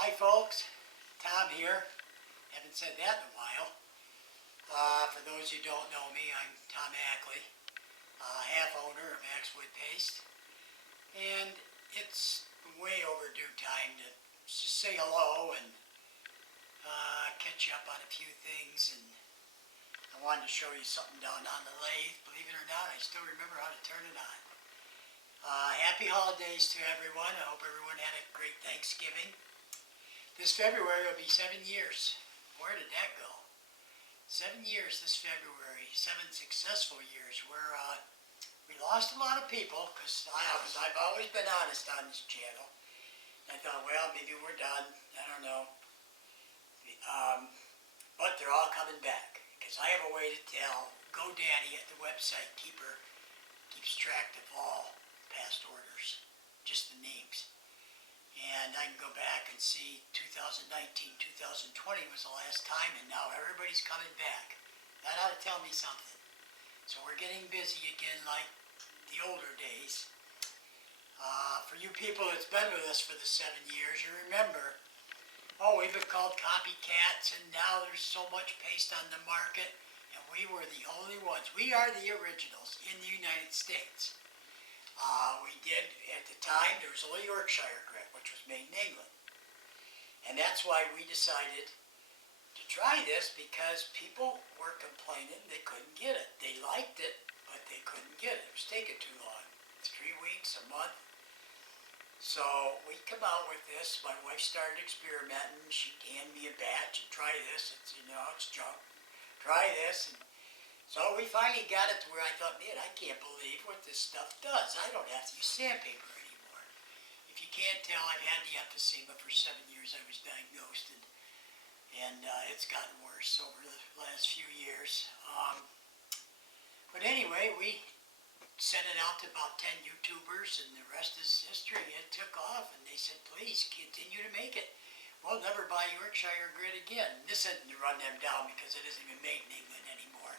Hi folks, Tom here. Haven't said that in a while. For those who don't know me, I'm Tom Ackley, half owner of Axe Wood Paste. And it's way overdue time to just say hello and catch you up on a few things. And I wanted to show you something down on the lathe. Believe it or not, I still remember how to turn it on. Happy holidays to everyone. I hope everyone had a great Thanksgiving. This February will be 7 years. Where did that go? 7 years this February, 7 successful years where we lost a lot of people because I've always been honest on this channel. I thought, well, maybe we're done. I don't know. But they're all coming back because I have a way to tell. GoDaddy at the website keeps track of all past orders, just the names. And I can go back and see 2019, 2020 was the last time, and now everybody's coming back. That ought to tell me something. So we're getting busy again like the older days. For you people that's been with us for the 7 years, you remember, we've been called copycats, and now there's so much paste on the market, and we were the only ones. We are the originals in the United States. We did, at the time, there was only Yorkshire grit, which was made in England. And that's why we decided to try this, because people were complaining they couldn't get it. They liked it, but they couldn't get it. It was taking too long. 3 weeks, a month. So we come out with this. My wife started experimenting. She handed me a batch and try this. It's, it's junk. Try this. And so we finally got it to where I thought, man, I can't believe what this stuff does. I don't have to use sandpaper anymore. If you can't tell, I've had the emphysema for 7 years. I was diagnosed, and it's gotten worse over the last few years. But anyway, we sent it out to about 10 YouTubers, and the rest is history. It took off, and they said, please continue to make it. We'll never buy Yorkshire grit again. This isn't to run them down because it isn't even made in England anymore.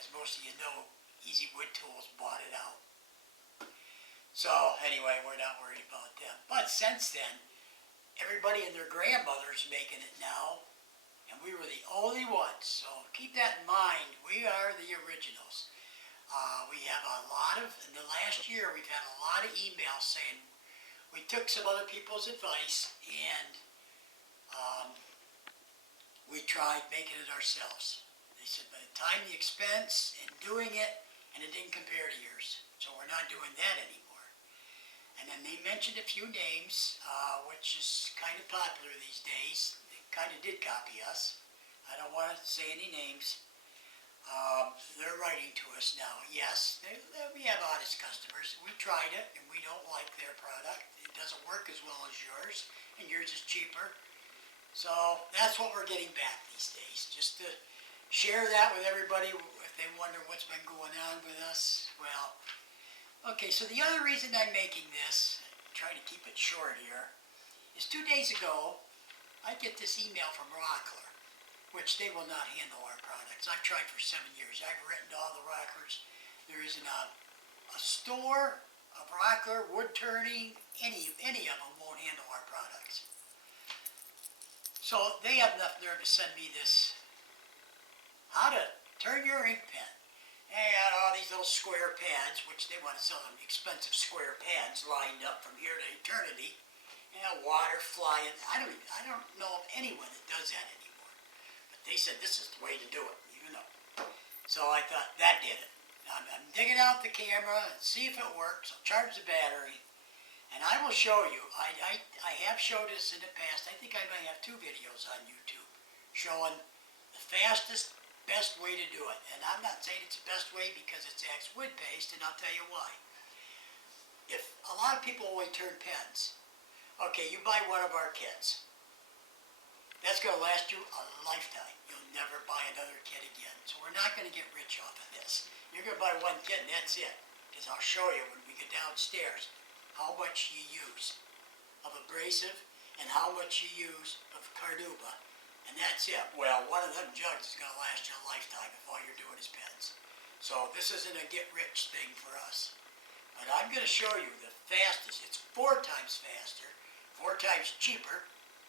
As most of you know, Easy Wood Tools bought it out. So anyway, we're not worried about them. But since then, everybody and their grandmother's making it now, and we were the only ones. So keep that in mind. We are the originals. We have a lot of, in the last year, we've had a lot of emails saying we took some other people's advice and we tried making it ourselves. They said by the time the expense and doing it, and it didn't compare to yours. So we're not doing that anymore. And then they mentioned a few names, which is kind of popular these days. They kind of did copy us. I don't want to say any names. They're writing to us now. Yes, we have honest customers. We tried it, and we don't like their product. It doesn't work as well as yours, and yours is cheaper. So that's what we're getting back these days, just to share that with everybody if they wonder what's been going on with us. Well, okay, so the other reason I'm making this, trying to keep it short here, is 2 days ago, I get this email from Rockler, which they will not handle our products. I've tried for 7 years. I've written to all the Rocklers. There isn't a store of Rockler, wood turning, any of them won't handle our products. So they have enough nerve to send me this, how to turn your ink pen. And I got all these little square pads, which they want to sell them expensive square pads lined up from here to eternity. And water flying. I don't know of anyone that does that anymore. But they said this is the way to do it, even though. So I thought that did it. I'm digging out the camera and see if it works. I'll charge the battery. And I will show you. I have showed this in the past. I think I might have 2 videos on YouTube showing the fastest, best way to do it. And I'm not saying it's the best way because it's Axe Wood Paste, and I'll tell you why. If a lot of people only turn pens, okay, you buy one of our kits. That's going to last you a lifetime. You'll never buy another kit again. So we're not going to get rich off of this. You're going to buy one kit and that's it. Because I'll show you when we get downstairs how much you use of abrasive and how much you use of carnauba. And that's it. Well, one of them jugs is going to last you a lifetime if all you're doing is pens. So this isn't a get-rich thing for us. But I'm going to show you the fastest. It's 4 times faster, 4 times cheaper,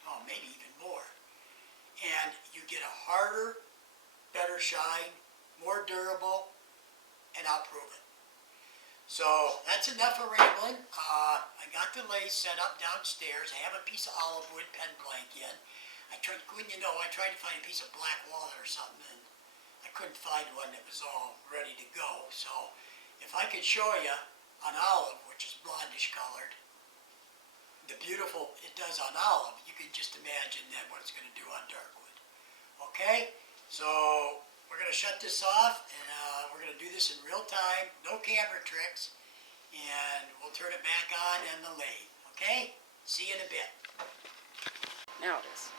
oh, maybe even more. And you get a harder, better shine, more durable, and I'll prove it. So that's enough of rambling. I got the lathe set up downstairs. I have a piece of olive wood pen blank in. I tried to find a piece of black walnut or something, and I couldn't find one that was all ready to go. So if I could show you on olive, which is blondish colored, the beautiful it does on olive, you can just imagine then what it's going to do on dark wood. Okay, so we're going to shut this off, and we're going to do this in real time, no camera tricks, and we'll turn it back on in the lathe. Okay, see you in a bit. Now it is.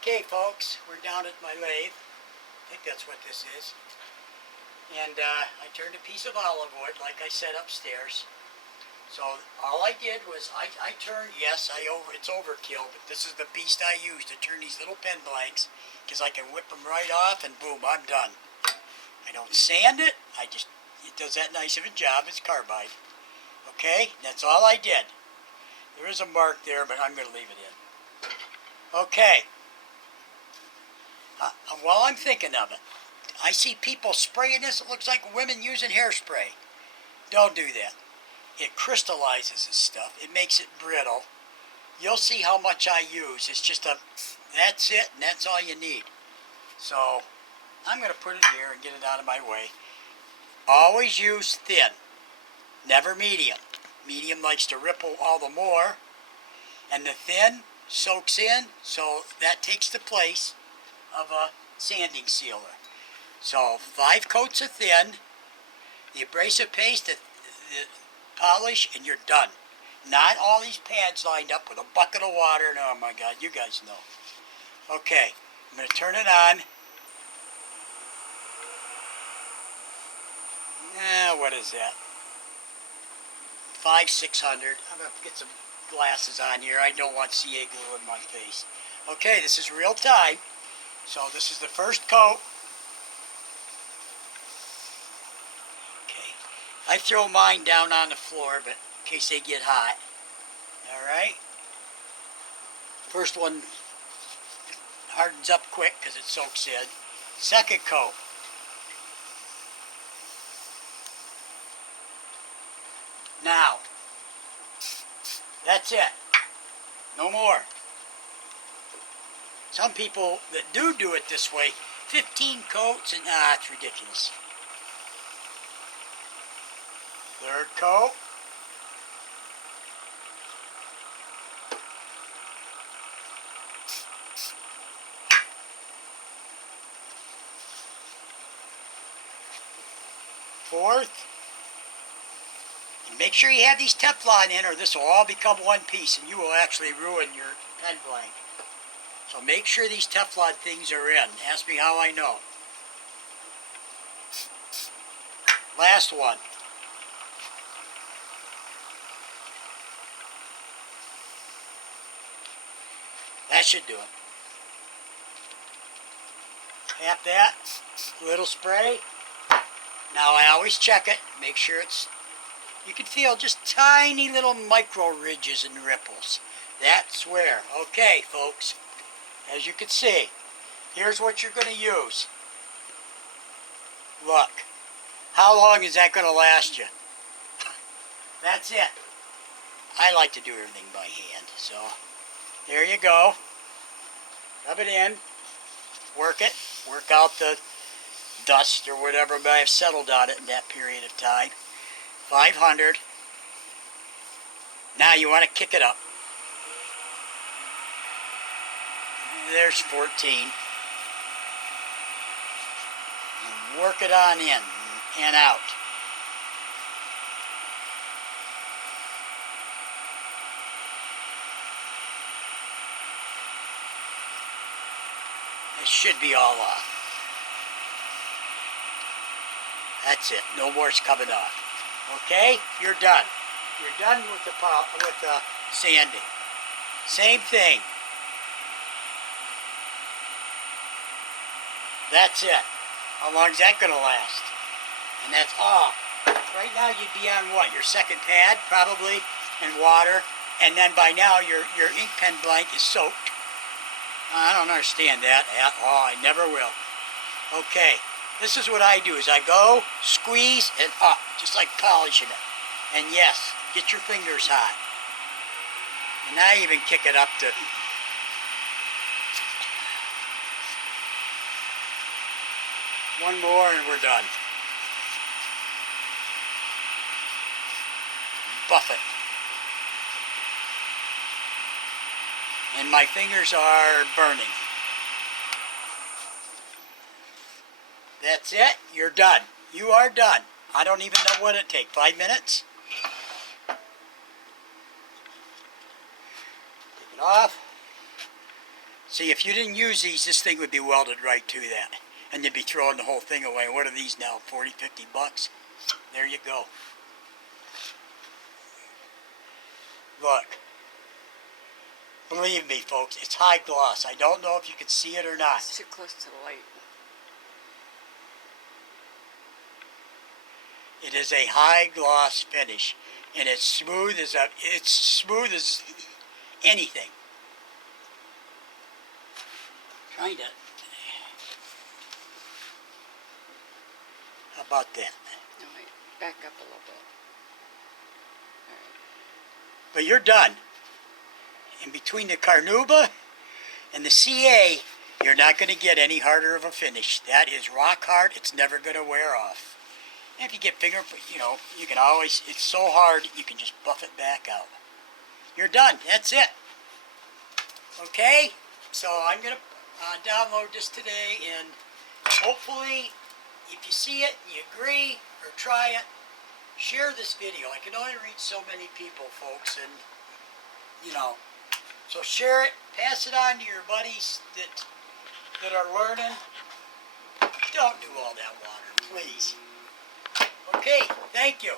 Okay, folks, we're down at my lathe. I think that's what this is. And I turned a piece of olive wood, like I said, upstairs. So all I did was I turned, yes, it's overkill, but this is the beast I use to turn these little pen blanks, because I can whip them right off and boom, I'm done. I don't sand it, it does that nice of a job. It's carbide. Okay, that's all I did. There is a mark there, but I'm going to leave it in. Okay. While I'm thinking of it, I see people spraying this. It looks like women using hairspray. Don't do that. It crystallizes this stuff. It makes it brittle. You'll see how much I use. It's just that's it, and that's all you need. So I'm going to put it here and get it out of my way. Always use thin, never medium. Medium likes to ripple all the more, and the thin soaks in, so that takes the place of a sanding sealer. So 5 coats of thin, the abrasive paste, the polish, and you're done. Not all these pads lined up with a bucket of water, and oh my God, you guys know. Okay, I'm going to turn it on. What is that? 500-600. I'm going to get some glasses on here. I don't want CA glue in my face. Okay, this is real time. So this is the first coat. Okay, I throw mine down on the floor, but in case they get hot. All right. First one hardens up quick because it soaks in. Second coat. Now, that's it. No more. Some people that do it this way, 15 coats, and it's ridiculous. Third coat. Fourth. And make sure you have these Teflon in, or this will all become one piece, and you will actually ruin your pen blank. So make sure these Teflon things are in. Ask me how I know. Last one. That should do it. Tap that. Little spray. Now I always check it. Make sure you can feel just tiny little micro ridges and ripples. That's where. Okay, folks. As you can see, here's what you're going to use. Look. How long is that going to last you? That's it. I like to do everything by hand. So, there you go. Rub it in. Work it. Work out the dust or whatever may have settled on it in that period of time. 500. Now you want to kick it up. There's 14. And work it on in and out. It should be all off. That's it. No more's coming off. Okay? You're done. You're done with the sanding. Same thing. That's it. How long is that going to last? And that's all. Right now you'd be on what? Your second pad, probably, and water. And then by now your ink pen blank is soaked. I don't understand that at all. I never will. Okay, this is what I do is I go, squeeze, and up, just like polishing it. And yes, get your fingers hot. And I even kick it up to... One more and we're done. Buff it. And my fingers are burning. That's it. You're done. You are done. I don't even know what it takes. 5 minutes? Take it off. See, if you didn't use these, this thing would be welded right to that. And you'd be throwing the whole thing away. What are these now? 40, 50 bucks? There you go. Look. Believe me, folks, it's high gloss. I don't know if you can see it or not. It's too close to the light. It is a high gloss finish, and it's smooth as anything. Trying to. How about that? No, wait. Back up a little bit. All right. But you're done. And between the Carnauba and the CA, you're not going to get any harder of a finish. That is rock hard. It's never going to wear off. And if you get fingerprint, you can always, it's so hard, you can just buff it back out. You're done. That's it. Okay? So I'm going to download this today, and hopefully, if you see it, you agree, or try it, share this video. I can only reach so many people, folks, and, so share it, pass it on to your buddies that are learning. Don't do all that water, please. Okay, thank you.